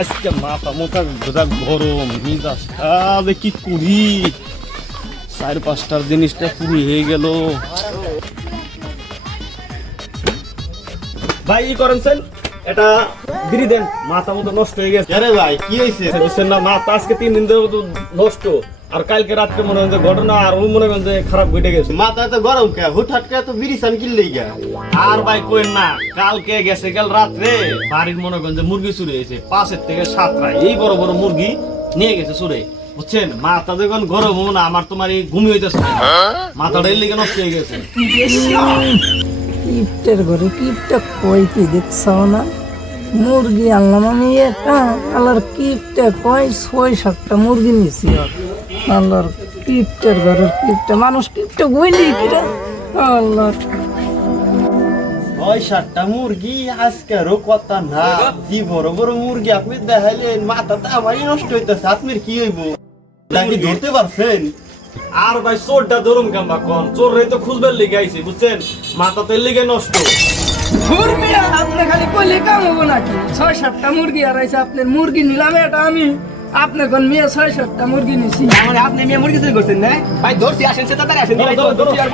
আজকে মাথা মোটা গোটা গরম মিজাজ আরে কি করি 4-5টার জিনিসটা পুরি হয়ে গেল ভাই ই করেন স্যার এটা বিড়ি দেন মাথা মতো নষ্ট হয়ে গেছে আরে ভাই কি হয়েছে? বুঝছেন না মাথা আজকে 3 দিন ধরে তো নষ্ট আর কালকে রাত্রে মনে হয় যে ঘটনা আর ও মনে হয় যে খারাপ ঘটে গেছে মাথা তো গরম কে হুটহাট কে তো বিড়ি সান কিনলেই গে। আর ভাই কোয়েন না কালকে গেছে কাল রাত্রে বাড়ির মনে করেন যে মুরগি চুরি হয়েছে 5 থেকে 7টা এই বড় বড় মুরগি নিয়ে গেছে চুরে বুঝছেন মাথা যখন গরম হবো না আমার তোমার এই ঘুমি হইতেছে না মাথাটা এর লিগে নষ্ট হয়ে গেছে কিপটের ঘরে কিপটা কই কি দেখছো না মুরগি আনলাম আমি এটা আল্লাহর কিপটে কই 6-7টা মুরগি নিছি আল্লাহর কিপটের ঘরের কিপটা মানুষ কিপটা বইলি কিরা আল্লাহ 6-7টা মুরগি আজকেরও কথা না জি বড় বড় মুরগি আপনি দেখাইলেন মাথা তো আমারই নষ্ট হইতেছে আপনার কি হইব নাকি ধরতে পারছেন? আর ভাই চোরটা ধরুম কাম্বা কোন চোর রে তো খুঁজবার লিগে আইছে বুঝছেন মাথা তো এর লিগে নষ্ট মুরগি আপনি খালি কইলে কাম হবো নাকি 6-7টা মুরগি আর আইছে আপনার মুরগি নিলাম এটা আমি আপনি কোন মেয়ে 6-7টা মুরগি নিছি মানে আপনি মেয়ে মুরগি চুরি করছেন না ভাই ধরছি আসেন সে তাড়াতাড়ি আসেন ধরো, ধরো, ধরো। ধরছি আর